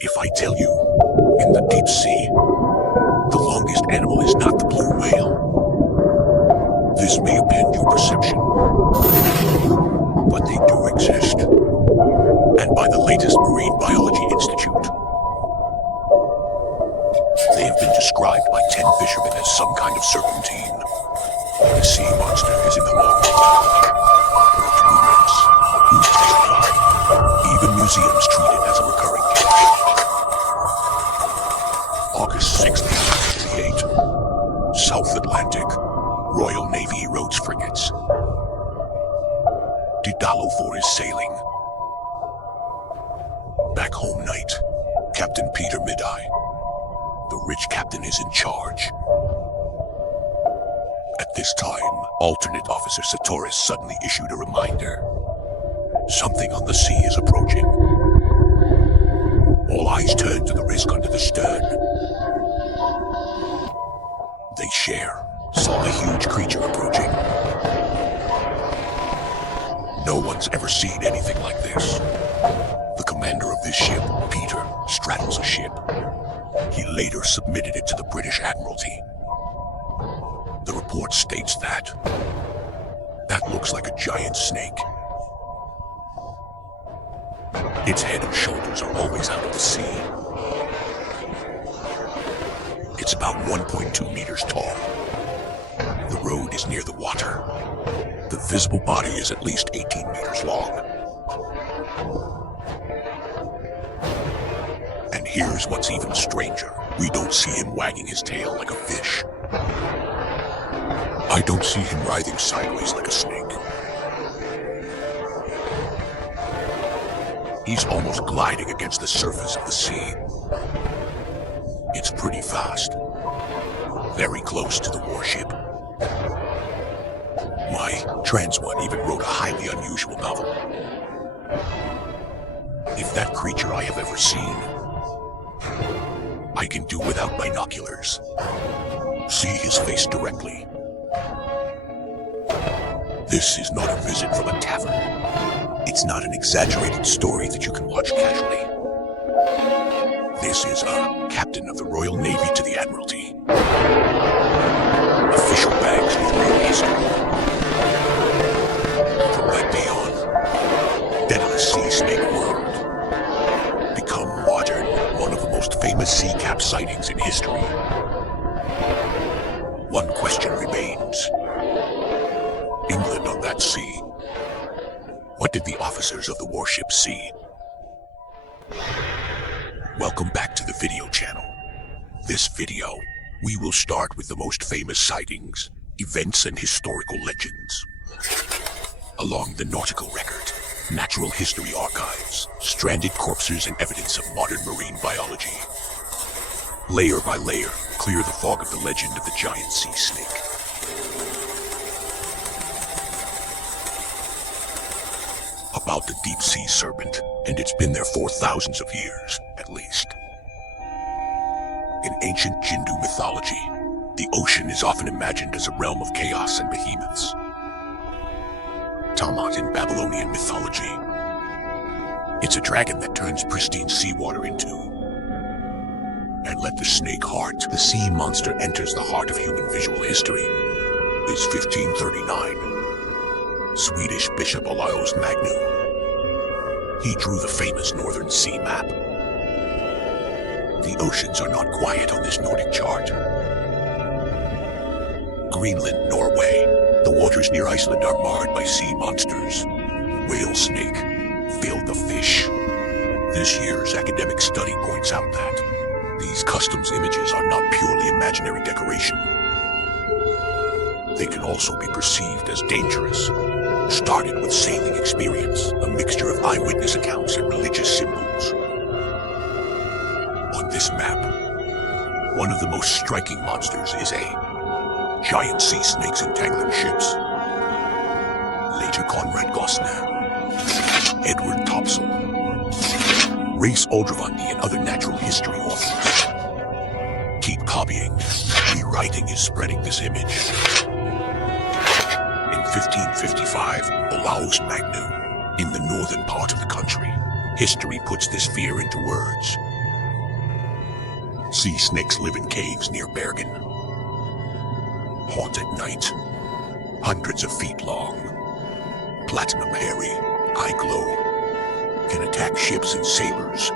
If I tell you, in the deep sea, the longest animal is not the blue whale, this may append your perception. But they do exist. And by the latest Marine Biology Institute, they have been described by 10 fishermen as some kind of serpentine. The sea monster is in the long numerous who testify. Even museums treat it as a recurring case. August 6th, 1968. South Atlantic. Royal Navy Rhodes frigates. Daedalus 4 is sailing. Back home night. Captain Peter Mideye. The rich captain is in charge. At this time, alternate officer Satoris suddenly issued a reminder. Something on the sea is approaching. All eyes turn to the risk under the stern. They saw a huge creature approaching. No one's ever seen anything like this. The commander of this ship, Peter, straddles a ship. He later submitted it to the British Admiralty. The report states that looks like a giant snake. Its head and shoulders are always out of the sea. It's about 1.2 meters tall. The road is near the water. The visible body is at least 18 meters long. And here's what's even stranger. We don't see him wagging his tail like a fish. I don't see him writhing sideways like a snake. He's almost gliding against the surface of the sea. It's pretty fast. Very close to the warship. My trans one even wrote a highly unusual novel. If that creature I have ever seen, I can do without binoculars. See his face directly. This is not a visit from a tavern. It's not an exaggerated story that you can watch casually. This is a captain of the Royal Navy to the Admiralty. Official bags with real history. From that day on, Daedalus sea snake world become modern, one of the most famous sea cap sightings in history. One question remains. England on that sea. What did the officers of the warship see? Welcome back to the video channel. This video, we will start with the most famous sightings, events and historical legends. Along the nautical record, natural history archives, stranded corpses and evidence of modern marine biology. Layer by layer, clear the fog of the legend of the giant sea snake. About the deep sea serpent, and it's been there for thousands of years, at least. In ancient Hindu mythology, the ocean is often imagined as a realm of chaos and behemoths. Tiamat in Babylonian mythology. It's a dragon that turns pristine seawater into. And let the snake heart, the sea monster enters the heart of human visual history, is 1539. Swedish Bishop Olaus Magnus. He drew the famous Northern Sea map. The oceans are not quiet on this Nordic chart. Greenland, Norway. The waters near Iceland are marred by sea monsters. Whale snake, filth of fish. This year's academic study points out that these customs images are not purely imaginary decoration. They can also be perceived as dangerous. Started with sailing experience, a mixture of eyewitness accounts and religious symbols. On this map, one of the most striking monsters is a giant sea snakes entangling ships. Later Conrad Gosner, Edward Topsell, Race Aldrovandi and other natural history authors. Keep copying, rewriting is spreading this image. In 1555, Olaus Magnus, in the northern part of the country, history puts this fear into words. Sea snakes live in caves near Bergen. Haunt at night, hundreds of feet long, platinum hairy, eye glow, can attack ships and sailors.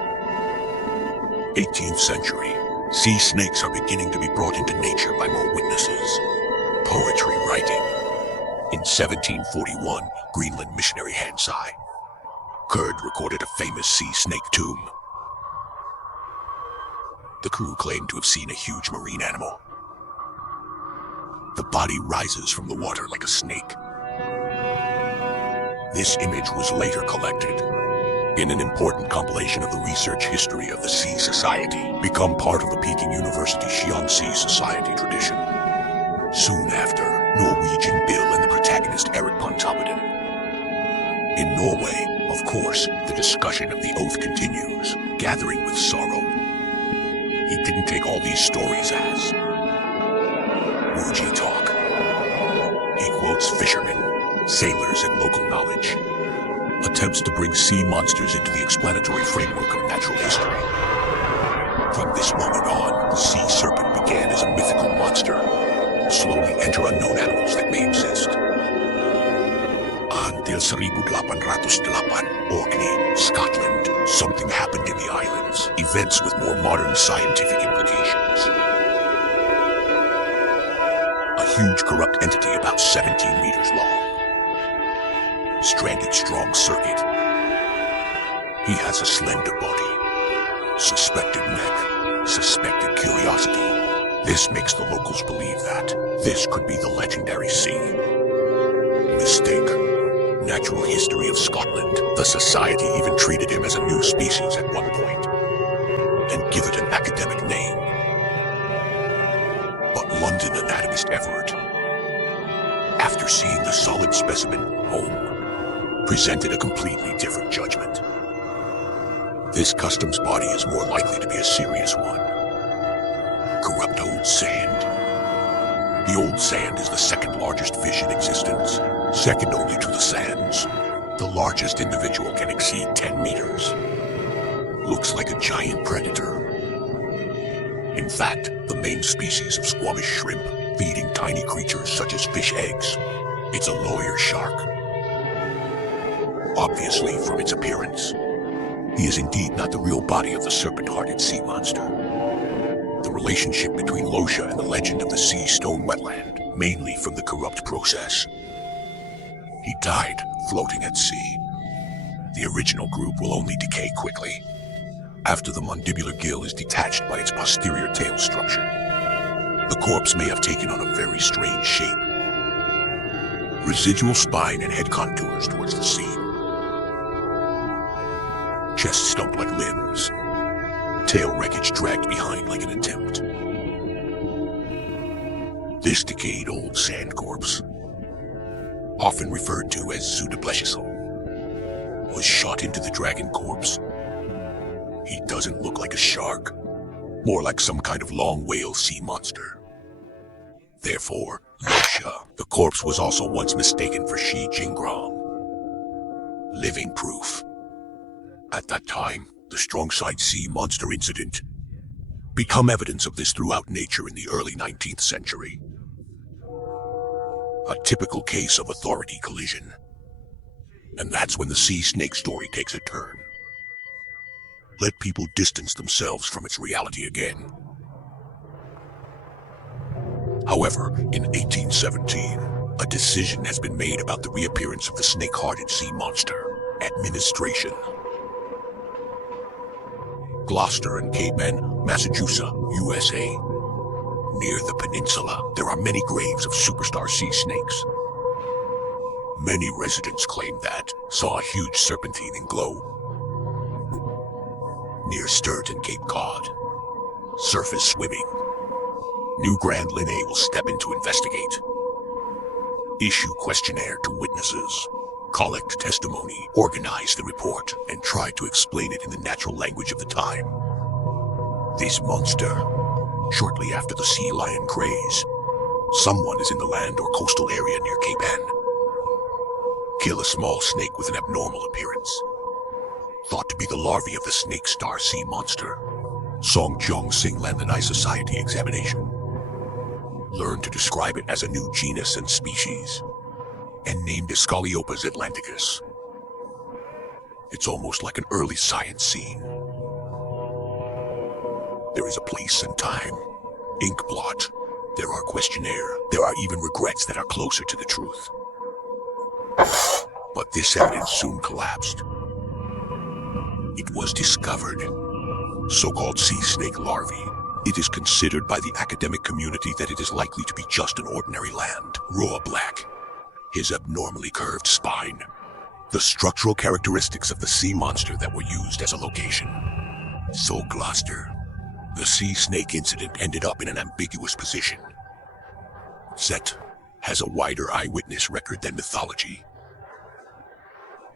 18th century, sea snakes are beginning to be brought into nature by more witnesses. Poetry writing. In 1741, Greenland missionary Hansai Kurd recorded a famous sea snake tomb. The crew claimed to have seen a huge marine animal. The body rises from the water like a snake. This image was later collected in an important compilation of the research history of the Sea Society, become part of the Peking University Xi'an Sea Society tradition. Soon after, Norwegian Bill and the protagonist Erik Pontoppidan. In Norway, of course, the discussion of the oath continues, gathering with sorrow. He didn't take all these stories as Wuji talk. He quotes fishermen, sailors, and local knowledge. Attempts to bring sea monsters into the explanatory framework of natural history. From this moment on, the sea serpent began as a mythical monster, slowly enter unknown animals that may exist. Until 1808, Orkney, Scotland, something happened in the islands. Events with more modern scientific implications. A huge corrupt entity about 17 meters long. Stranded strong circuit. He has a slender body. Suspected neck. Suspected curiosity. This makes the locals believe that this could be the legendary sea. Mistake. Natural history of Scotland. The society even treated him as a new species at one point, and give it an academic name. But London anatomist Everett, after seeing the solid specimen home, presented a completely different judgment. This customs body is more likely to be a serious one. Corrupt old sand. The old sand is the second largest fish in existence, second only to the sands. The largest individual can exceed 10 meters. Looks like a giant predator. In fact, the main species of squamish shrimp, feeding tiny creatures such as fish eggs. It's a lawyer shark. Obviously, from its appearance, he is indeed not the real body of the serpent-hearted sea monster. The relationship between Losha and the legend of the sea stone wetland, mainly from the corrupt process. He died floating at sea. The original group will only decay quickly, after the mandibular gill is detached by its posterior tail structure. The corpse may have taken on a very strange shape. Residual spine and head contours towards the scene. Chest stump like limbs. Tail wreckage dragged behind like an attempt. This decayed old sand corpse, often referred to as Zoodebleshisel, was shot into the dragon corpse. He doesn't look like a shark, more like some kind of long whale sea monster. Therefore, Losha, the corpse, was also once mistaken for Shi Jinggrong. Living proof. At that time, the Strongside Sea monster incident become evidence of this throughout nature in the early 19th century. A typical case of authority collision. And that's when the sea snake story takes a turn. Let people distance themselves from its reality again. However, in 1817, a decision has been made about the reappearance of the snake-hearted sea monster. Administration. Gloucester and Cape Ann, Massachusetts, USA. Near the peninsula, there are many graves of superstar sea snakes. Many residents claim that saw a huge serpentine in glow. Near Sturt and Cape Cod. Surface swimming. New Grand Linné will step in to investigate. Issue questionnaire to witnesses. Collect testimony, organize the report, and try to explain it in the natural language of the time. This monster, shortly after the sea lion craze, someone is in the land or coastal area near Cape Ann. Kill a small snake with an abnormal appearance, thought to be the larvae of the snake star sea monster. Song Jong-sing Landonai Society examination. Learned to describe it as a new genus and species, and named Escoliopas atlanticus. It's almost like an early science scene. There is a place and time, ink blot. There are questionnaire. There are even regrets that are closer to the truth. But this evidence soon collapsed. It was discovered. So-called sea snake larvae. It is considered by the academic community that it is likely to be just an ordinary land. Raw black. His abnormally curved spine. The structural characteristics of the sea monster that were used as a location. So Gloucester. The sea snake incident ended up in an ambiguous position. Zet has a wider eyewitness record than mythology.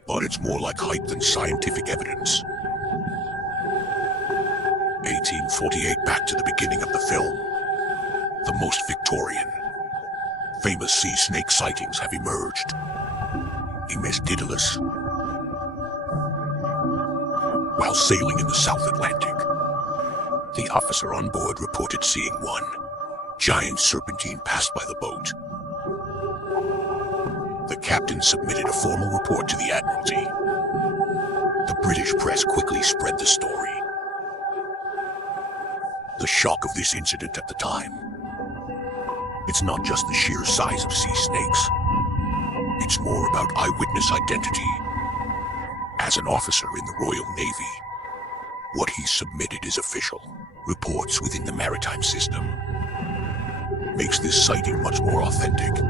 But it's more like hype than scientific evidence. 1848 back to the beginning of the film. The most Victorian. Famous sea snake sightings have emerged. Emes Daedalus. While sailing in the South Atlantic, the officer on board reported seeing one giant serpentine pass by the boat. The captain submitted a formal report to the Admiralty. The British press quickly spread the story. The shock of this incident at the time. It's not just the sheer size of sea snakes. It's more about eyewitness identity. As an officer in the Royal Navy, what he submitted is official. Reports within the maritime system. Makes this sighting much more authentic.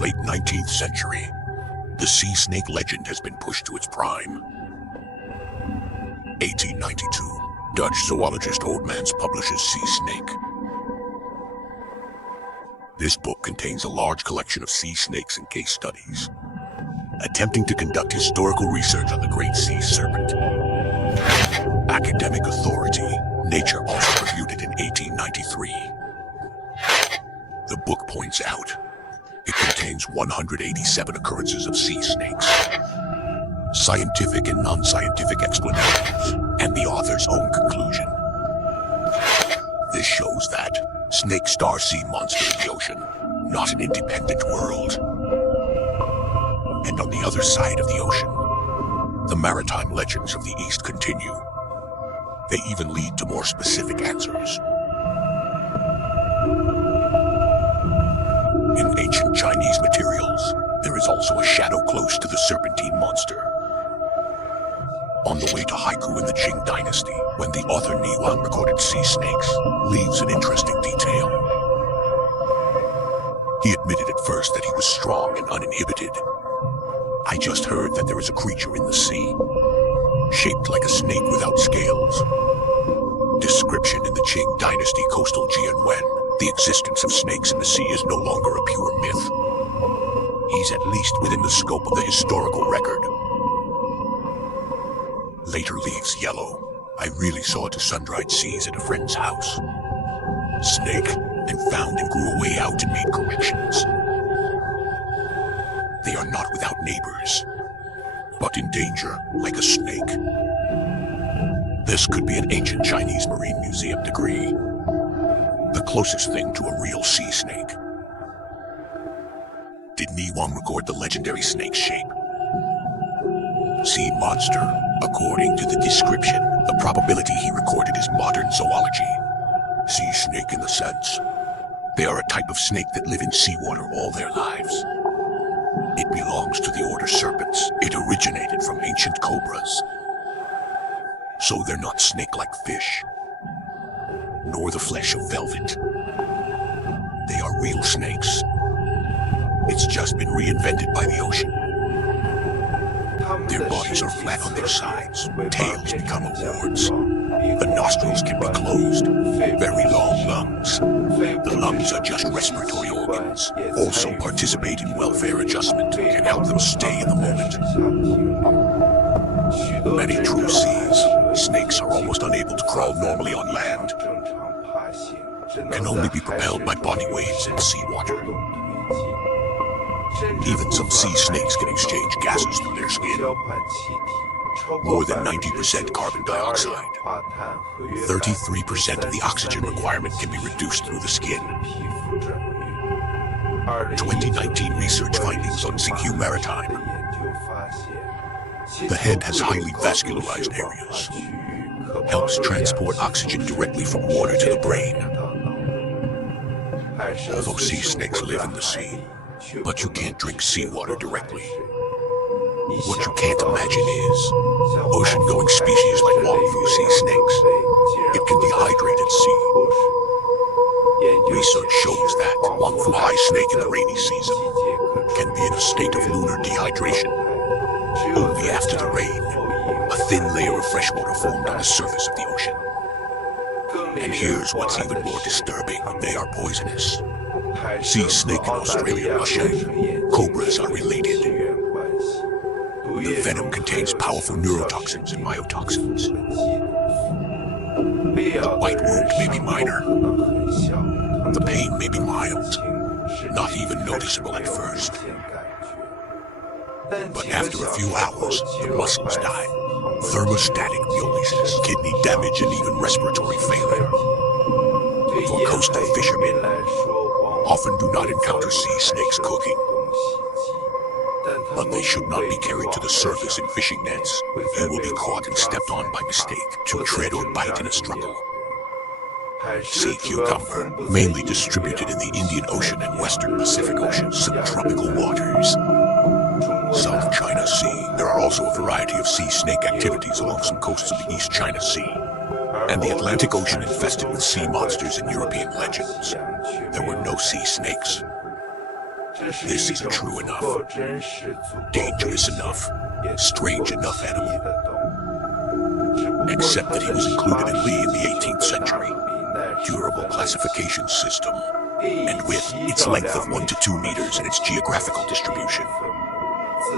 Late 19th century, the sea snake legend has been pushed to its prime. 1892, Dutch zoologist Oldmans publishes Sea Snake. This book contains a large collection of sea snakes and case studies, attempting to conduct historical research on the great sea serpent. Academic authority, Nature also reviewed it in 1893. The book points out, it contains 187 occurrences of sea snakes, scientific and non-scientific explanations, and the author's own conclusion. This shows that snakes are sea monster in the ocean, not an independent world. And on the other side of the ocean, the maritime legends of the East continue. They even lead to more specific answers. In ancient Chinese materials, there is also a shadow close to the serpentine monster. On the way to Haiku in the Qing dynasty, when the author Ni Wang recorded sea snakes, leaves an interesting detail. He admitted at first that he was strong and uninhibited. I just heard that there is a creature in the sea, shaped like a snake without scales. Description in the Qing dynasty coastal Jianwen. The existence of snakes in the sea is no longer a pure myth. He's at least within the scope of the historical record. Later leaves yellow. I really saw it to sun-dried seas at a friend's house. Snake, and found and grew away out and made corrections. They are not without neighbors, but in danger, like a snake. This could be an ancient Chinese Marine Museum degree. The closest thing to a real sea snake. Did Ni Wang record the legendary snake's shape? Sea monster, according to the description, the probability he recorded is modern zoology. Sea snake in the sense. They are a type of snake that live in seawater all their lives. It belongs to the order Serpents. It originated from ancient cobras. So they're not snake-like fish, nor the flesh of velvet. They are real snakes. It's just been reinvented by the ocean. Their bodies are flat on their sides, tails become awards. The nostrils can be closed, very long lungs. The lungs are just respiratory organs, also participate in welfare adjustment, can help them stay in the moment. Many true seas, snakes are almost unable to crawl normally on land, can only be propelled by body waves in seawater. Even some sea snakes can exchange gases through their skin. more than 90% carbon dioxide. 33% of the oxygen requirement can be reduced through the skin. 2019 research findings on CQ Maritime. The head has highly vascularized areas. Helps transport oxygen directly from water to the brain. Although sea snakes live in the sea, but you can't drink seawater directly. What you can't imagine is ocean-going species like wongfu sea snakes. It can dehydrate at sea. Research shows that wongfu high snake in the rainy season can be in a state of lunar dehydration. Only after the rain, a thin layer of freshwater formed on the surface of the ocean. And here's what's even more disturbing. They are poisonous. Sea snake in Australia and Russia, cobras are related. The venom contains powerful neurotoxins and myotoxins. The bite wound may be minor. The pain may be mild, not even noticeable at first. But after a few hours, the muscles die. Thermostatic mucosis, kidney damage, and even respiratory failure. For coastal fishermen, often do not encounter sea snakes cooking. But they should not be carried to the surface in fishing nets. You will be caught and stepped on by mistake to tread or bite in a struggle. Sea cucumber, mainly distributed in the Indian Ocean and Western Pacific Ocean subtropical waters. South China Sea. There are also a variety of sea snake activities along some coasts of the East China Sea. And the Atlantic Ocean infested with sea monsters in European legends. There were no sea snakes. This is a true enough, dangerous enough, strange enough animal. Except that he was included in Lee in the 18th century. Durable classification system. And with its length of 1 to 2 meters and its geographical distribution.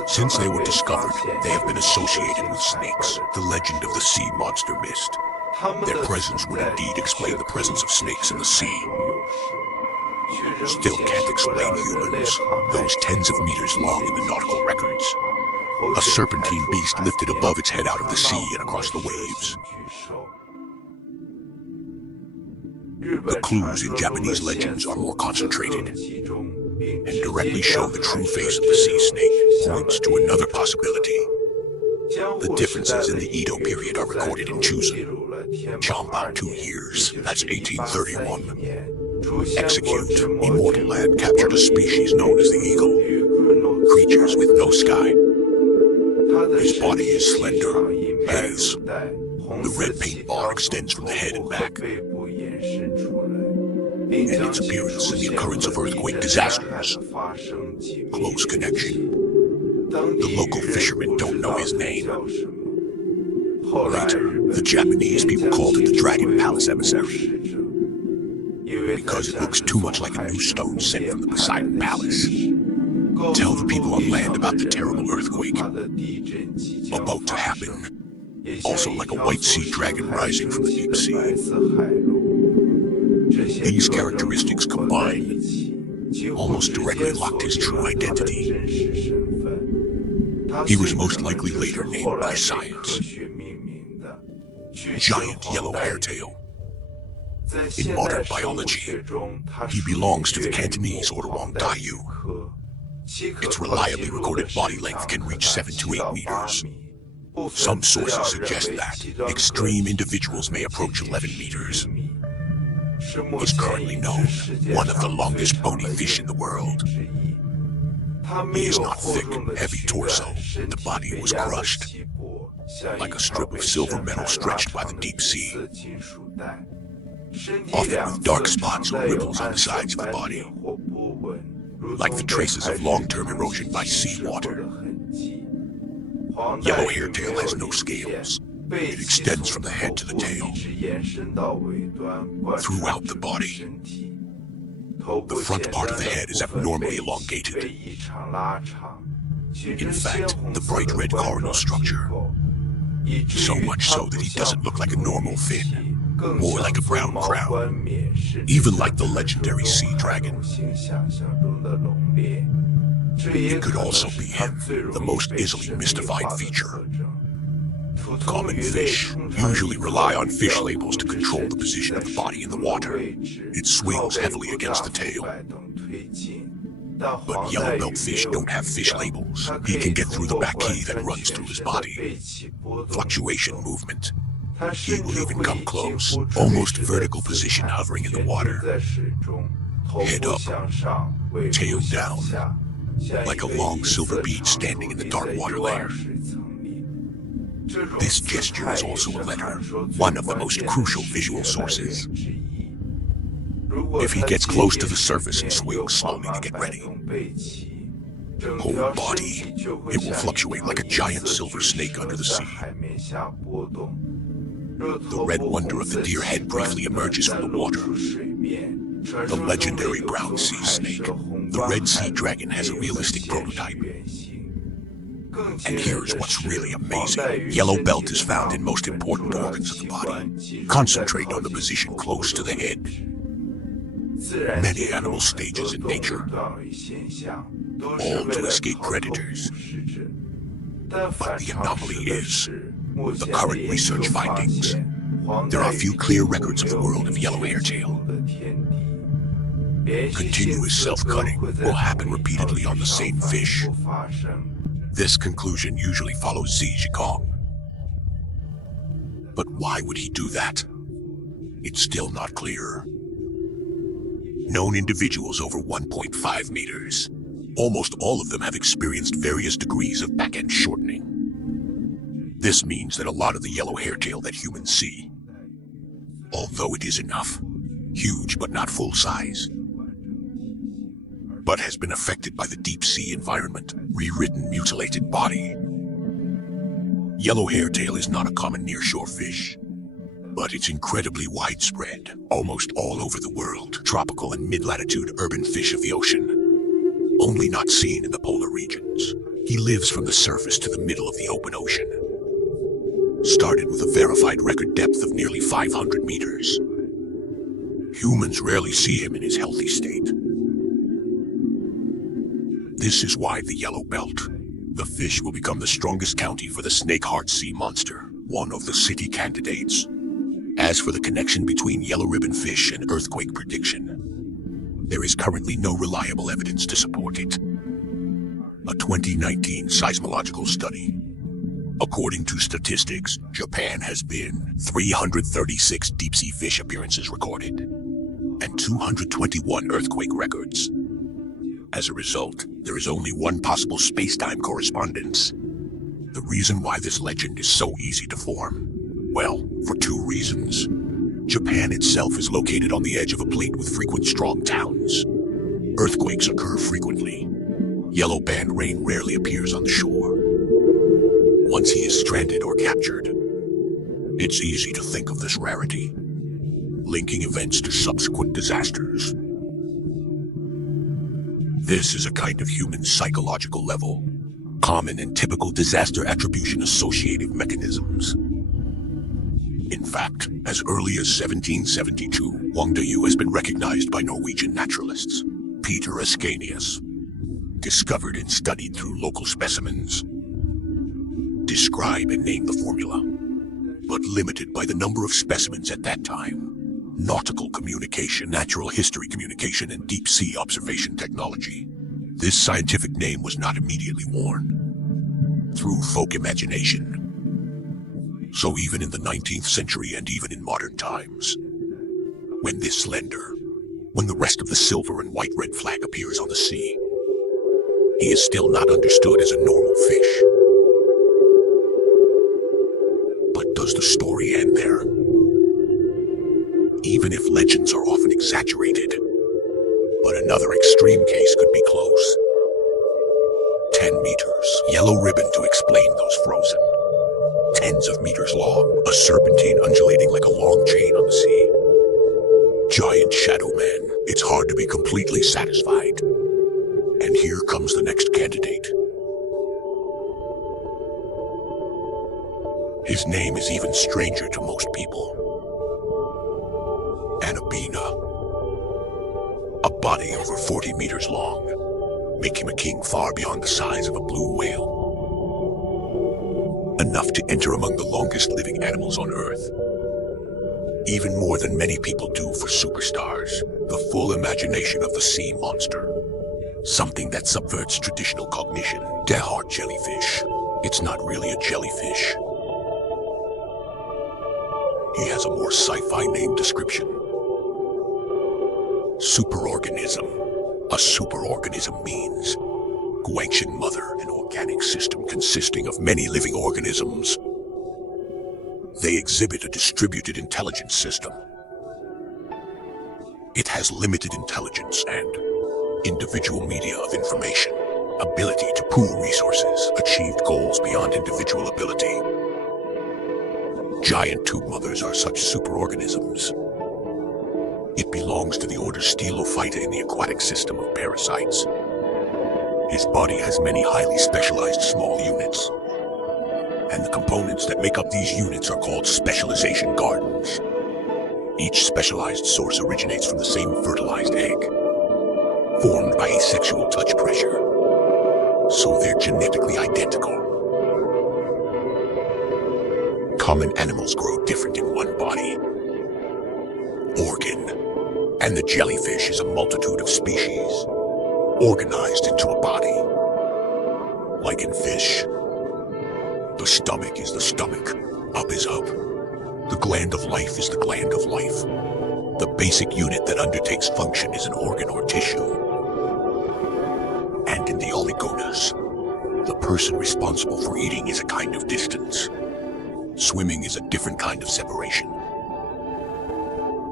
Since they were discovered, they have been associated with snakes, the legend of the sea monster mist. Their presence would indeed explain the presence of snakes in the sea. Still can't explain humans, those tens of meters long in the nautical records. A serpentine beast lifted above its head out of the sea and across the waves. The clues in Japanese legends are more concentrated and directly show the true face of the sea snake, points to another possibility. The differences in the Edo period are recorded in Chuzen. Champa, 2 years, that's 1831. Execute, immortal lad captured a species known as the eagle. Creatures with no sky. His body is slender, haze. The red paint bar extends from the head and back. And its appearance and the occurrence of earthquake disasters. Close connection. The local fishermen don't know his name. Later, the Japanese people called it the Dragon Palace Emissary. Because it looks too much like a new stone sent from the Poseidon Palace. Tell the people on land about the terrible earthquake about to happen. Also like a white sea dragon rising from the deep sea. These characteristics combined almost directly locked his true identity. He was most likely later named by science Giant Yellow Hairtail. In modern biology, he belongs to the Cantonese order Wangdayu. Its reliably recorded body length can reach 7 to 8 meters. Some sources suggest that extreme individuals may approach 11 meters. He's currently known one of the longest bony fish in the world. He is not thick, heavy torso. The body was crushed, like a strip of silver metal stretched by the deep sea. Often with dark spots or ripples on the sides of the body, like the traces of long-term erosion by seawater. Yellow hairtail has no scales. It extends from the head to the tail, throughout the body. The front part of the head is abnormally elongated. In fact, the bright red coronal structure. So much so that he doesn't look like a normal fin, more like a brown crown, even like the legendary sea dragon. It could also be him, the most easily mystified feature. Common fish usually rely on fish labels to control the position of the body in the water. It swings heavily against the tail. But yellow-belt fish don't have fish labels. He can get through the back key that runs through his body. Fluctuation movement. He will even come close, almost vertical position hovering in the water. Head up, tail down, like a long silver bead standing in the dark water layer. This gesture is also a letter, one of the most crucial visual sources. If he gets close to the surface and swings slowly to get ready, whole body, it will fluctuate like a giant silver snake under the sea. The red wonder of the deer head briefly emerges from the water. The legendary brown sea snake, the red sea dragon, has a realistic prototype. And here's what's really amazing. Yellow belt is found in most important organs of the body. Concentrate on the position close to the head. Many animal stages in nature, all to escape predators. But the anomaly is the current research findings. There are few clear records of the world of yellow hairtail. Continuous self-cutting will happen repeatedly on the same fish. This conclusion usually follows Zhigong. But why would he do that? It's still not clear. Known individuals over 1.5 meters. Almost all of them have experienced various degrees of back-end shortening. This means that a lot of the yellow hairtail that humans see, although it is enough, huge but not full size, but has been affected by the deep sea environment, rewritten, mutilated body. Yellow hairtail is not a common nearshore fish, but it's incredibly widespread, almost all over the world. Tropical and mid-latitude urban fish of the ocean, only not seen in the polar regions. He lives from the surface to the middle of the open ocean. Started with a verified record depth of nearly 500 meters. Humans rarely see him in his healthy state. This is why the yellow belt. The fish will become the strongest county for the snake heart sea monster, one of the city candidates. As for the connection between yellow ribbon fish and earthquake prediction, there is currently no reliable evidence to support it. A 2019 seismological study. According to statistics, Japan has been 336 deep-sea fish appearances recorded, and 221 earthquake records. As a result, there is only one possible space-time correspondence. The reason why this legend is so easy to form? Well, for two reasons. Japan itself is located on the edge of a plate with frequent strong towns. Earthquakes occur frequently. Yellow band rain rarely appears on the shore. Once he is stranded or captured, it's easy to think of this rarity, linking events to subsequent disasters. This is a kind of human psychological level, common and typical disaster attribution associative mechanisms. In fact, as early as 1772, Wangdayu has been recognized by Norwegian naturalists. Peter Ascanius, discovered and studied through local specimens, describe and name the formula, but limited by the number of specimens at that time. Nautical communication, natural history communication, and deep-sea observation technology. This scientific name was not immediately worn through folk imagination. So even in the 19th century and even in modern times, when this slender, when the rest of the silver and white red flag appears on the sea, he is still not understood as a normal fish. But does the story end there? Even if legends are often exaggerated, but another extreme case could be close. 10 meters, yellow ribbon to explain those frozen. Tens of meters long, a serpentine undulating like a long chain on the sea. Giant shadow man, it's hard to be completely satisfied. And here comes the next candidate. His name is even stranger to most people. Anabina. A body over 40 meters long, make him a king far beyond the size of a blue whale. enough to enter among the longest living animals on Earth. Even more than many people do for superstars, the full imagination of the sea monster. Something that subverts traditional cognition. Der Hart jellyfish. It's not really a jellyfish. He has a more sci-fi name description. Superorganism. A superorganism means Guangxin mother, an organic system consisting of many living organisms. They exhibit a distributed intelligence system. It has limited intelligence and individual media of information, ability to pool resources, achieved goals beyond individual ability. Giant tube mothers are such superorganisms. It belongs to the order Steelophyta in the aquatic system of parasites. His body has many highly specialized small units, and the components that make up these units are called specialization gardens. Each specialized source originates from the same fertilized egg, formed by asexual touch pressure, so they're genetically identical. Common animals grow different in one body, organ, and the jellyfish is a multitude of species, organized into a body. Like in fish, the stomach is the stomach, up is up. The gland of life is the gland of life. The basic unit that undertakes function is an organ or tissue. And in the oligonas, the person responsible for eating is a kind of distance. Swimming is a different kind of separation.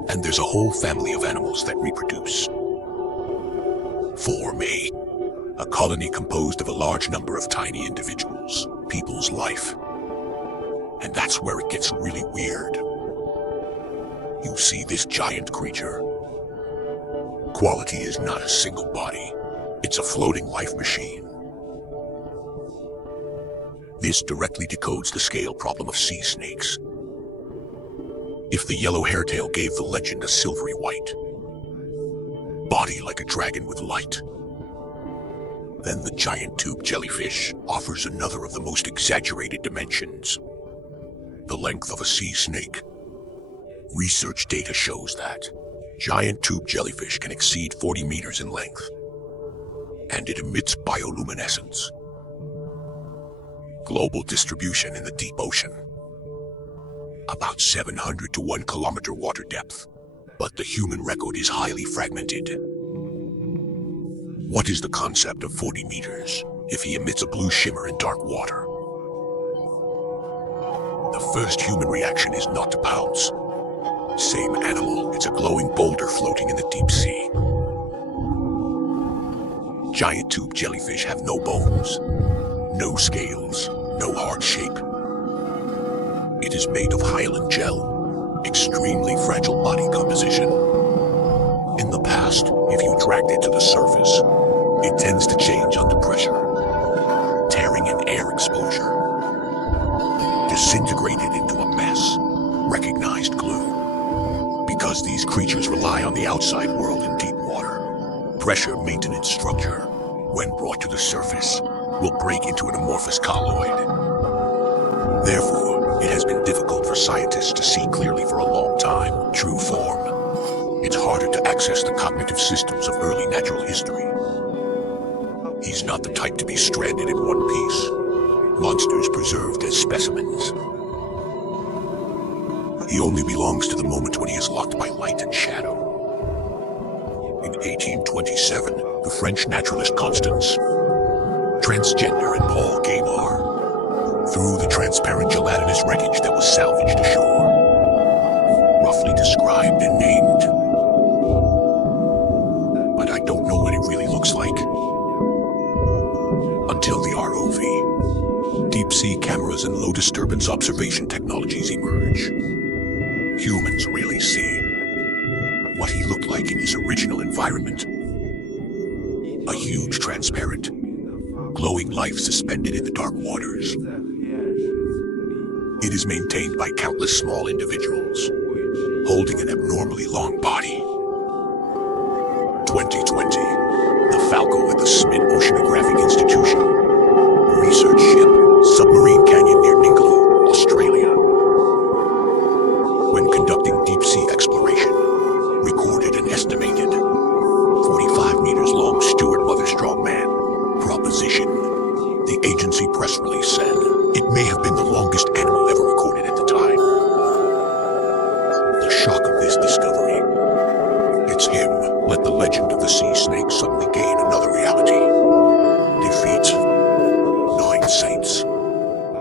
And there's a whole family of animals that reproduce. Form a colony composed of a large number of tiny individuals, people's life. And that's where it gets really weird. You see this giant creature. Quality is not a single body. It's a floating life machine. This directly decodes the scale problem of sea snakes. If the yellow hairtail gave the legend a silvery white, body like a dragon with light, then the giant tube jellyfish offers another of the most exaggerated dimensions. The length of a sea snake. Research data shows that giant tube jellyfish can exceed 40 meters in length, and it emits bioluminescence. Global distribution in the deep ocean. About 700 to 1 kilometer water depth, but the human record is highly fragmented. What is the concept of 40 meters if he emits a blue shimmer in dark water? The first human reaction is not to pounce. Same animal, it's a glowing boulder floating in the deep sea. Giant tube jellyfish have no bones, no scales, no hard shape. It is made of hyaline gel, extremely fragile body composition. In the past, if you dragged it to the surface, it tends to change under pressure, tearing in air exposure, disintegrated into a mess, recognized glue. Because these creatures rely on the outside world in deep water, pressure maintenance structure, when brought to the surface, will break into an amorphous colloid. Therefore, it has been difficult for scientists to see clearly for a long time true form. It's harder to access the cognitive systems of early natural history. He's not the type to be stranded in one piece. Monsters preserved as specimens. He only belongs to the moment when he is locked by light and shadow. In 1827, the French naturalist Constance, transgender and Paul Gaimard, threw the transparent gelatinous wreckage that was salvaged ashore. Roughly described and named. But I don't know what it really looks like. Until the ROV, deep sea cameras and low disturbance observation technologies emerge. Humans really see what he looked like in his original environment. A huge, transparent, glowing life suspended in the dark waters. It is maintained by countless small individuals, holding an abnormally long body. 2020, the Falco at the Smith Oceanographic Institution. Research ship, submarine canyon near Nicola. When conducting deep-sea exploration, recorded and estimated. 45 meters long Stuart Mother Strongman. Proposition. The agency press release said it may have been the longest animal ever recorded at the time. The shock of this discovery. It's him. Let the legend of the sea snake suddenly gain another reality. Defeat 9 saints.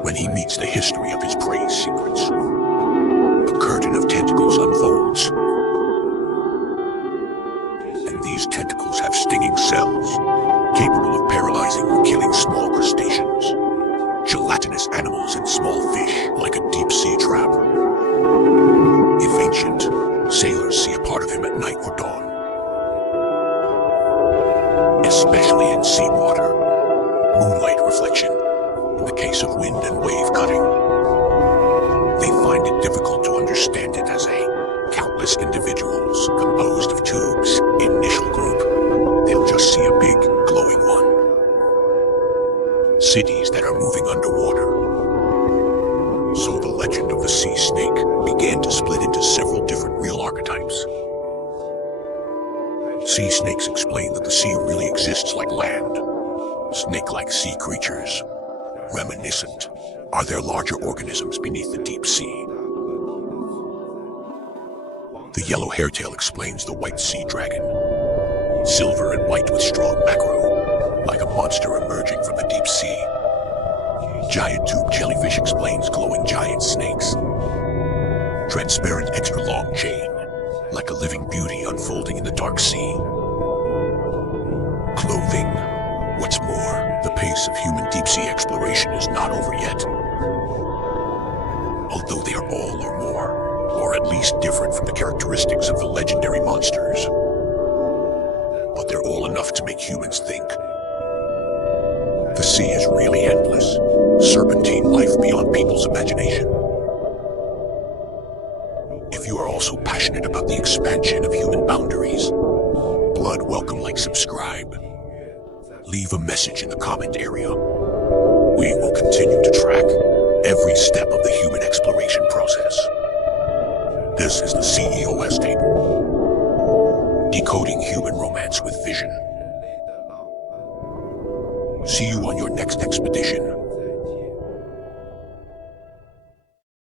When he meets the history of his prey's secrets, a curtain of tentacles unfolds. And these tentacles have stinging cells, capable of paralyzing or killing small crustaceans, gelatinous animals and small fish, like a deep-sea trap. If ancient, sailors see a part of him at night or dawn. Especially in seawater, moonlight reflection, in the case of wind and wave cutting. They find it difficult to understand it as a countless individuals composed of tubes, initial group. They'll just see a big, glowing one. Cities that are moving underwater. So the legend of the sea snake began to split into several different real archetypes. Sea snakes explain that the sea really exists like land. Snake-like sea creatures. Reminiscent. Are there larger organisms beneath the deep sea? The yellow hairtail explains the white sea dragon. Silver and white with strong macro, like a monster emerging from the deep sea. Giant tube jellyfish explains glowing giant snakes. Transparent extra long chain, like a living beauty unfolding in the dark sea. Clothing. What's more, the pace of human deep-sea exploration is not over yet. Although they are all or more, or at least different from the characteristics of the legendary monsters. But they're all enough to make humans think. The sea is really endless. Serpentine life beyond people's imagination. If you are also passionate about the expansion of human boundaries, blood welcome, like, subscribe. Leave a message in the comment area. We will continue to track every step of the human exploration process. This is the CEOS table. Decoding human romance with vision. See you on your next expedition.